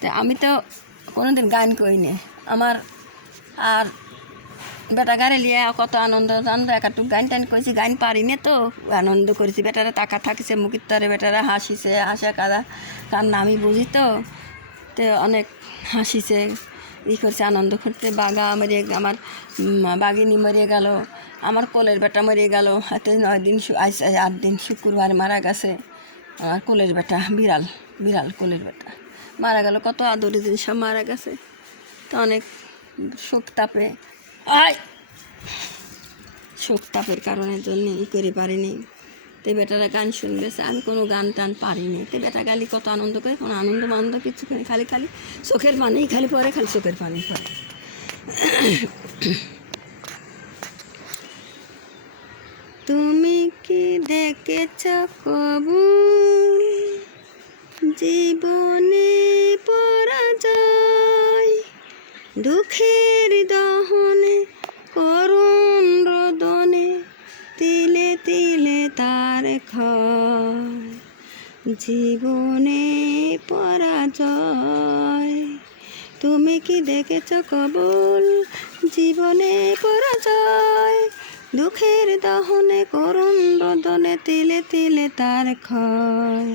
তো আমি তো কোনোদিন গান করিনি আমার আর বেটা গাড়ি লিয়ে কত আনন্দ আনন্দ একটু গান টান করেছি গান পারিনি তো আনন্দ করেছি বেটারা টাকা থাকিছে মুখির তরে বেটারা হাসিছে হাসা কাদা কান্না আমি বুঝি তো অনেক হাসিছে করছে আনন্দ করতে বাঘা মরিয়ে আমার বাঘিনী মরিয়ে গেল আমার কোলের বেটা মরিয়ে গেল হাতে 9 দিন 8 দিন শুক্রবার মারা গেছে আমার কোলের বেটা বিড়াল বিড়াল কোলের বেটা মারা গেল কত আদরের জিনিস সব মারা গেছে তো অনেক শোক তাপে শোক তাপের কারণের জন্য করে পারিনি তো বেটারা গান শুনবেছে আমি কোনো গান টান পারিনি তো বেটা গালি কত আনন্দ করে কোনো আনন্দ কিছু করে খালি খালি চোখের পানি খালি পরে খালি চোখের পানি পরে তুমি কি দেখেছ কবুল জীবনে পরাজয় দুঃখের দহনে করুণ রোদনে তিলে তিলে তার ক্ষয় জীবনে পরাজয় তুমি কি দেখেছ কবুল জীবনে পরাজয় দুঃখের দহনে করুণ রোদনে তিলে তিলে তার ক্ষয়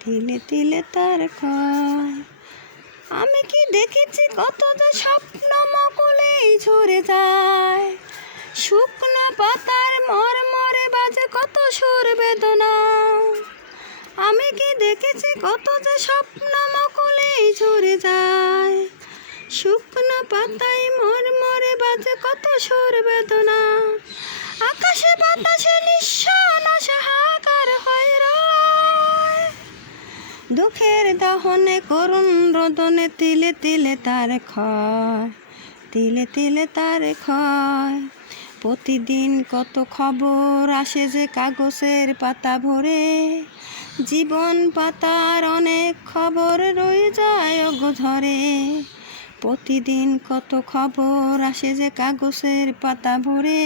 তিলে তিলে তার ক্ষয় আমি কি দেখেছি কত যে স্বপ্ন মকুলেই ঝরে যায় শুকনো পাতার মরমরে বাজে কত সুর বেদনা আমি কি দেখেছি কত যে স্বপ্ন মকুলেই ঝরে যায় শুকনো পাতায় মরমরে বাজে কত সুর বেদনা আকাশে বাতাসে নিঃশ্বাস হাহাকার হয় রয় দুঃখের দহনে করুণ রোদনে তিলে তিলে তার ক্ষয় তিলে তিলে তার ক্ষয় প্রতিদিন কত খবর আসে যে কাগজের পাতা ভরে জীবন পাতার অনেক খবর রয়ে যায় অগোধরে প্রতিদিন কত খবর আসে যে কাগজের পাতা ভরে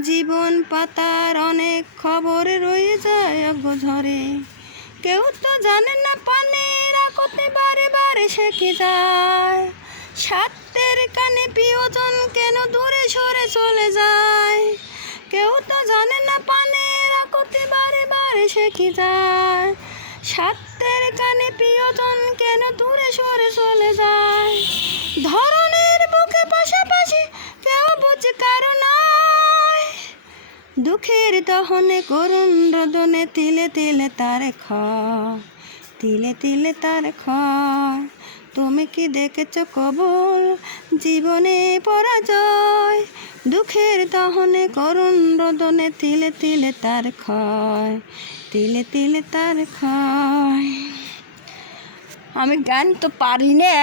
জীবন পাতার অনেক খবর রয়ে যায় অগোধরে কেউ তো জানে না পানির আকতে বারে বারে সেঁকে যায় স্বার্থের কানে প্রিয়জন কেন দূরে সরে চলে যায় কেউ তো জানে না পানির আকতে বারে বারে সেঁকে যায় স্বার্থের কানে প্রিয়জন কেন দূরে সরে চলে যায় ধরনের বুকে পাশাপাশি কেউ বুঝে কারো নাই দুঃখের দহনে করুণ রোদনে তিলে তিলে তার ক্ষয় তিলে তিলে তার ক্ষয় তুমি কি দেখেছ কবুল জীবনে পরাজয় দুঃখের দহনে করুণ রোদনে তিলে তিলে তার ক্ষয় তিলে তিলে তার ক্ষয় আমি গান তো পারি না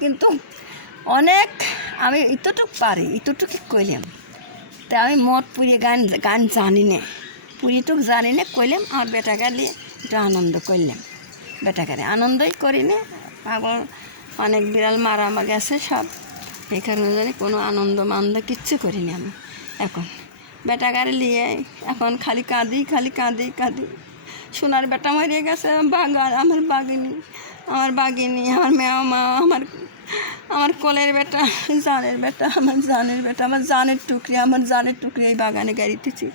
কিন্তু অনেক আমি এতটুকু পারি এতটুকু কইলাম তা আমি মদ পুড়িয়ে গান জানি না পুড়িটুক জানি না কইলাম আমার বেটাকে দিয়ে একটু আনন্দ করলাম বেটাকারে আনন্দই করি না পাগল অনেক বিড়াল মারা গেছে সব এই কারণে জানি কোনো আনন্দ কিচ্ছু করিনি আমি এখন বেটাকারে নিয়ে এখন খালি কাঁদি সোনার বেটা মরিয়ে গেছে আমার বাঘিনী আমার মেয়া মা আমার কোলের বেটা আমার জানের টুকরি এই বাগানে গাড়িতেছি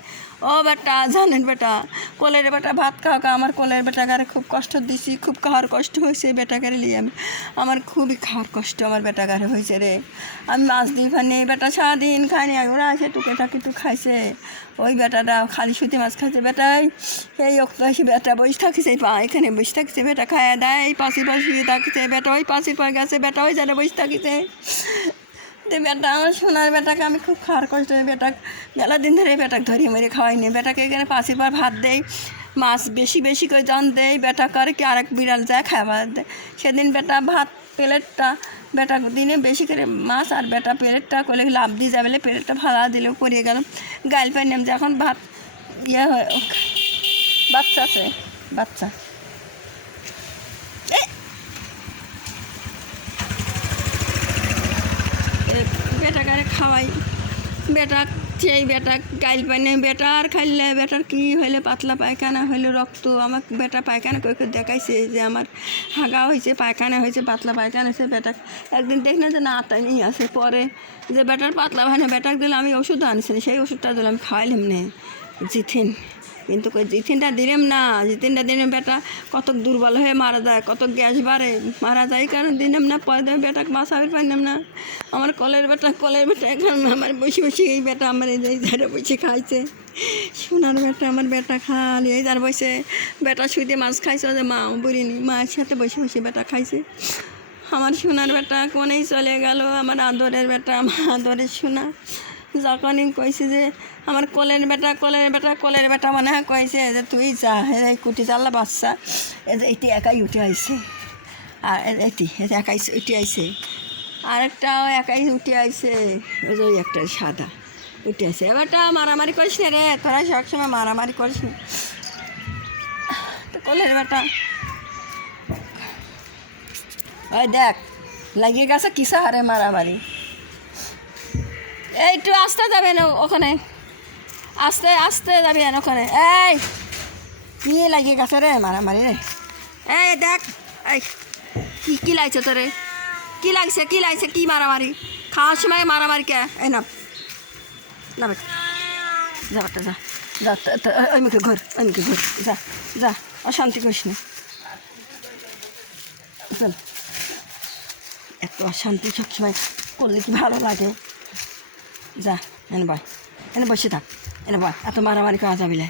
ও বেটা জানেন বেটা কোলের বেটা ভাত খাওয়া আমার কোলের বেটাকারে খুব কষ্ট দিছি খুব খাওয়ার কষ্ট হয়েছে বেটাকারে নিয়ে আমার খুবই খাওয়ার কষ্ট আমার বেটাকারে হয়েছে রে আমি মাছ দিই ফানি বেটা সারাদিন খাইনি ওরা আসে টুকে টাকি খাইছে ওই বেটাটা খালি সুতি মাছ খাইছে বেটাই এই অক্সি বেটা বসে থাকিছে এখানে বসে থাকিছে বেটা খায় দেয় এই পাশে শুয়ে থাকিছে বেটা ওই পাশের পর গেছে বেটা ওই জায়গায় বসে থাকিছে তো বেটা আমার সোনার বেটাকে আমি খুব খাওয়ার কষ্ট বেটা মেলা দিন ধরে বেটাকে ধরিয়ে মেরে খাওয়াইনি বেটাকে এখানে পাশের পর ভাত দেয় মাছ বেশি করে জন দেয় বেটা করে কি আরেক বিড়াল যায় খাবার দেয় সেদিন বেটা ভাত প্লেটটা বেটা দিনে বেশি করে মাছ আর বেটা প্লেটটা করলে লাভ দিয়ে যাবে প্লেটটা ভাড়া দিলেও পরিয়ে গেল গাইল পাই নেম যখন ভাত ইয়ে হয় বাচ্চা আছে বাচ্চা বেটাকারে খাওয়াই বেটা সেই বেটা গাইল পাইনি বেটার খাইলে বেটার কি হইলে পাতলা পায়খানা হইলে রক্ত আমার বেটা পায়খানা করে দেখাইছে যে আমার হাগা হয়েছে পায়খানা হয়েছে পাতলা পায়খানা হয়েছে বেটা একদিন দেখলে যে না তাই নিয়ে আসে পরে যে বেটার পাতলা পায়খানা বেটাকে দিলে আমি ওষুধ আনছি সেই ওষুধটা দিলাম খাওয়াইলাম নে জিথিন কিন্তু জিথিনটা দিলাম না জিথিনটা দিলাম বেটা কত দুর্বল হয়ে মারা যায় কত গ্যাস বাড়ে মারা যায় কারণ দিলাম না পরে দেবে বেটাকে বাঁচাবে পারলাম না আমার কলের বেটা এখন আমার বসে বসে এই বেটা আমার এই ধারে বসে খাইছে সোনার বেটা আমার বেটা খালি এই ধারে বসে বেটা শুইতে মাছ খাইছে যে মাও বলিনি মায়ের সাথে বসে বসে বেটা খাইছে আমার সোনার বেটা কোনেই চলে গেল আমার আদরের বেটা আমার আদরের সোনা যখনই কইছে যে আমার কলের বেটা মনে হয় কইছে যে তুই যা এই কুটি চাল্লা বাচ্চা এটি একাই উঠে আইছে আর এটি একাই উঠে আইছে আরেকটাও একাই উঠে আইছে ওই একটা সাদা উঠে আইছে এবারটা মারামারি করিস না রে তোরা সবসময় মারামারি করিস না তো কলের বেটা ওই দেখ লাগিয়ে গেছে কিসা হারে মারামারি একটু আসতে যাবেন ওখানে আস্তে আস্তে যাবেন ওখানে এই কি লাগিয়ে গেছে রে মারামারি রে এই দেখ এই কি লাগছে তোরে কি লাগছে কি মারামারি খাওয়ার সময় মারামারি কে এই না বেটা যা বেটা যা যা ওই মুখে ঘর যা যা অশান্তি করিস না চল এত অশান্তি সবসময় করলে কি ভালো লাগে যা এনে বয় এনে বসে থাক এনে বয় এত মারামারি করা যাবি না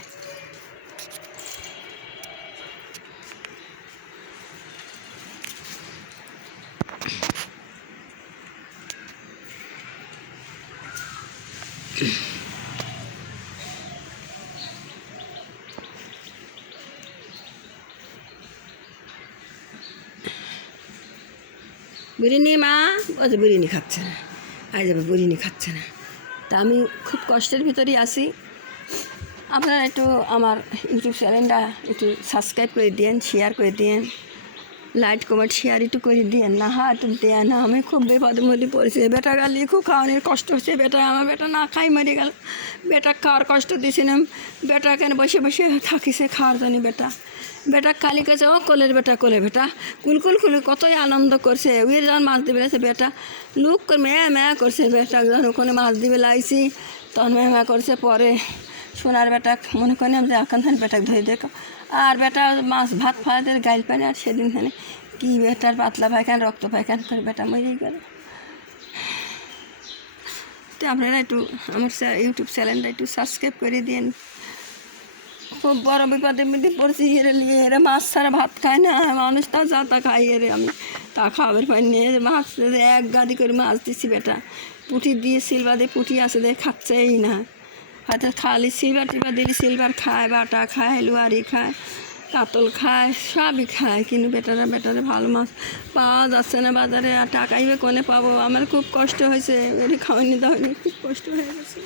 বিরিয়ানি মা ও যে বিরিয়ানি খাচ্ছে না আজ যাবে বিরিয়ানি খাচ্ছে না তা আমি খুব কষ্টের ভিতরেই আছি আপনারা একটু আমার ইউটিউব চ্যানেলটা একটু সাবস্ক্রাইব করে দিন শেয়ার করে দিন লাইক কমেন্ট শেয়ার একটু করে দিন না একটু দেন না আমি খুব বিপদের মধ্যে পড়েছি বেটা গালি খুব খাওয়ানোর কষ্ট হচ্ছে বেটা আমার বেটা না খাই মরে গেল বেটা খাওয়ার কষ্ট দিয়েছিলাম বেটা কেন বসে বসে থাকিছে খাওয়ার জন্য বেটা খালি কাছে ও কোলের বেটা কুলকুল কতই আনন্দ করছে ওই যখন মাছ দিবে লাগছে বেটা লুক করে ম্যা করছে বেটা যখন ওখানে মাছ দিবে লাগছি তখন ম্যা করছে পরে সোনার বেটা মনে করেন যে এখন বেটাকে ধরে দেখো আর বেটা মাছ ভাত ফাড়াতে গাইল পানি আর সেদিন কি বেটার পাতলা পায়খানা রক্ত পায়খানা করে বেটা মরেই গেল তো আপনারা একটু আমার ইউটিউব চ্যানেলটা একটু সাবস্ক্রাইব করে দিন খুব বড় বিপদের মধ্যে পড়ছি এরা মাছ ছাড়া ভাত খায় না মানুষ তাও যা তা খাই আমি তা খাবার পাই নিয়ে মাছ এক গাদি করে মাছ দিচ্ছি বেটা পুঁটি দিয়ে সিলভার দিয়ে পুঁটি আছে দিয়ে খাচ্ছেই না হয়তো খালি সিলভার টিলভার দিলে সিলভার খায় বাটা খায় লুয়ারি খায় কাতল খায় সবই খায় কিন্তু বেটারা ভালো মাছ পাওয়া যাচ্ছে না বাজারে আর টাকাইবে কোনে পাবো আমার খুব কষ্ট হয়েছে এর খাওয়ানি দাওয়ানি খুব কষ্ট হয়ে গেছে